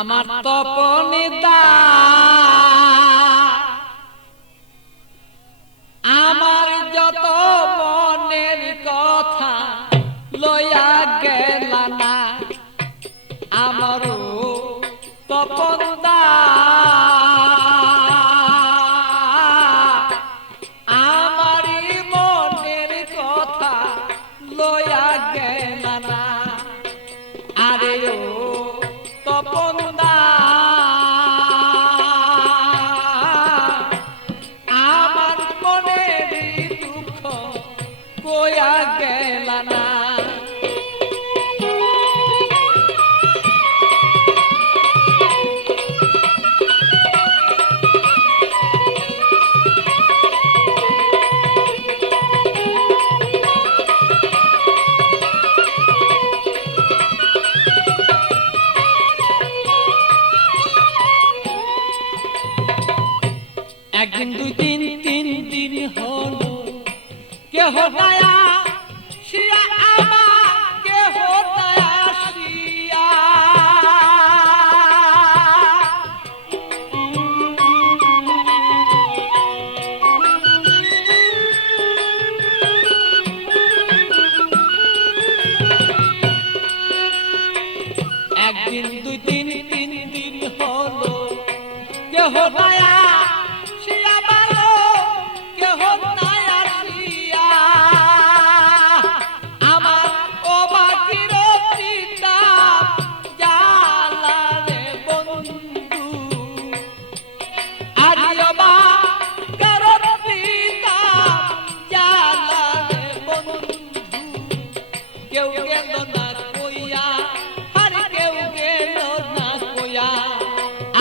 আমার তপনিতা আমার যত মনের কথা লইয়া গেল না আমার তপনদা আমার মনের কথা লইয়া গেল না আরে ও তপনদা আমার মনের দুঃখ কইয়া গেল না একদিন দুই দিন তিন দিন হলো কেহ দয়া শিয়া আমার কেহ দয়া শিয়া একদিন দুই দিন তিন দিন হলো কেহ দয়া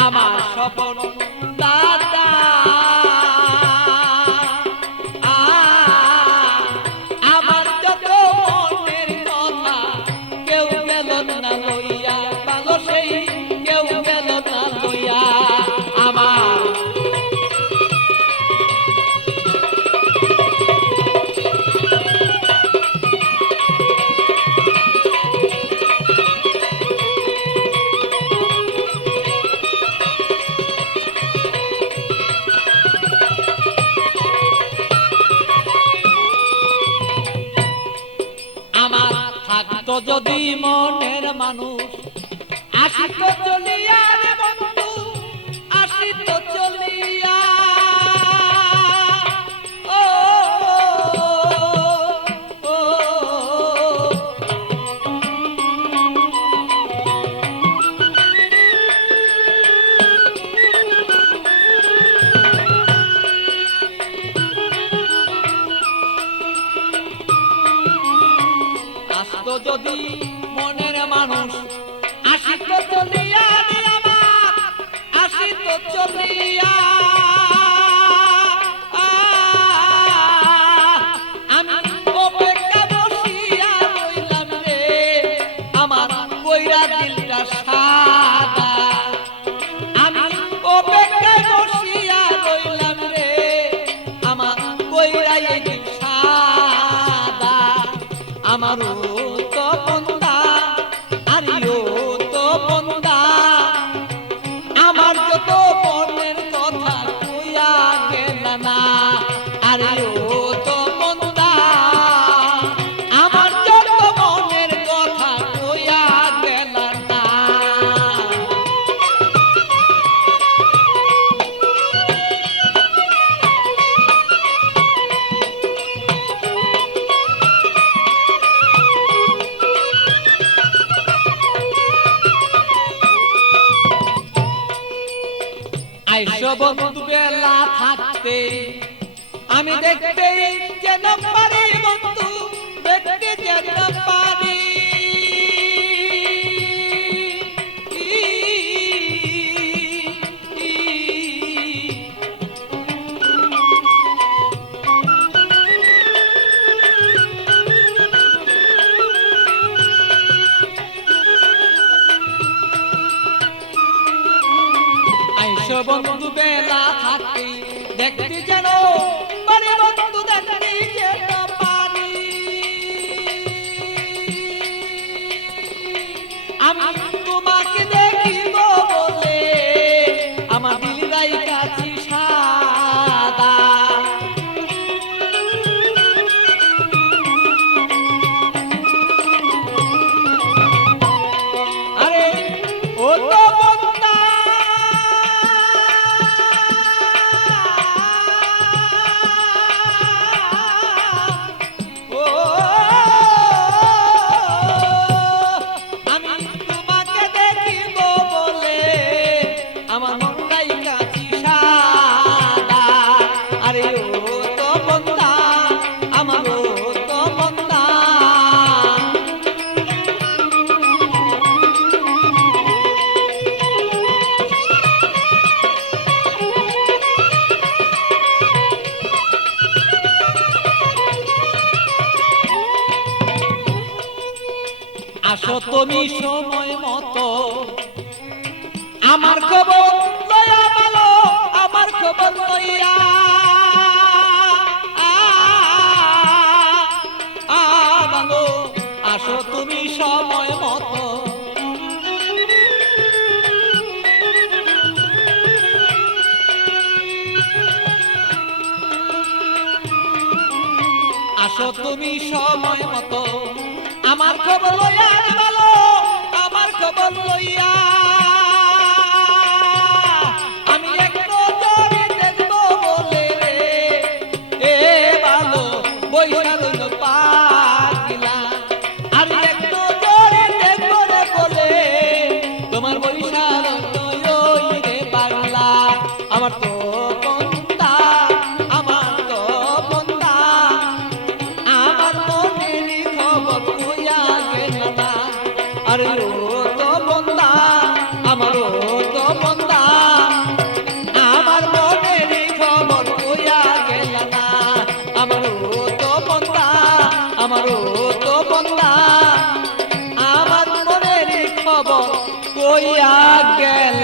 আমার স্বপন দাদা আমার যত মনের কথা কেউ গেল না লইয়া ভালো সেই কেউ গেল না লইয়া আমার থাকতো যদি মনের মানুষ আসিত চলিয়া রে বন্ধু আসিত চলিয়া ও যদি মনের মানুষ আসিত চলিয়া রে আমার আসিত চলিয়া আমি অপেক্ষা বসিয়া রইলাম রে আমার কইরা দিলটা সাদা আমি অপেক্ষা বসিয়া রইলাম রে আমার কইরা এই দিল সাদা আমারও আমার যত মনের কথা কইয়া গেল না আরে ও তো মন্দা আমার যত মনের কথা কইয়া গেল না আইসো বন্ধু বেলা থাকতে আমি দেখতে যেন পারি বন্ধু দেখতে যেন পারি আইসো বন্ধু বেলা থাকতে দেখতে যেন পারি বন্ধু দেখতে যেন পারি আমি তোমাকে দেখিব আসো তুমি সময় মতো আমার খবর লইয়া ভালো আমার খবর লইয়া ভালো আসো তুমি সময় মতো আসো তুমি সময় মতো আমার খবর লইয়া ভালো আমার খবর লইয়া আমি একটু জড়ি দেখবো বলে এ ভালো বৈশাল পাগলা আমি একটু জড়ি দেখবো রে বলে তোমার বৈশাল রে পাগলা আমার তো বন্ধা আমার তো বন্ধা আমার মনের খবর কইয়া গেল না আরে ও তো বন্ধা আমার ও তো বন্ধা আমার মনের খবর কইয়া গেল না আমার ও তো বন্ধা আমার ও তো বন্ধা আমার মনের খবর কইয়া গেল